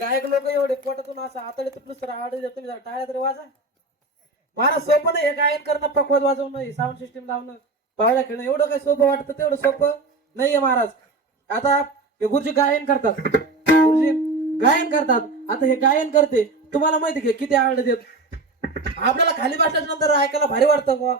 गायक लोक एवढे पोटातून असं आतडे तुटून सर आडे तुम्ही टाळ्या तरी वाजा. मला सोपं नाही हे गायन करणं, पकवाज वाजवणं, साऊंड सिस्टीम लावणं, पावल्या खेळणं एवढं काही सोपं वाटतं तेवढं सोपं नाहीये महाराज. आता हे गुरुजी गायन करतात, गुरुजी गायन करतात. आता हे गायन करते तुम्हाला माहिती घे किती आळडे देत. आपल्याला खाली बसल्याच्या नंतर ऐकायला भारी वाटतं बुवा.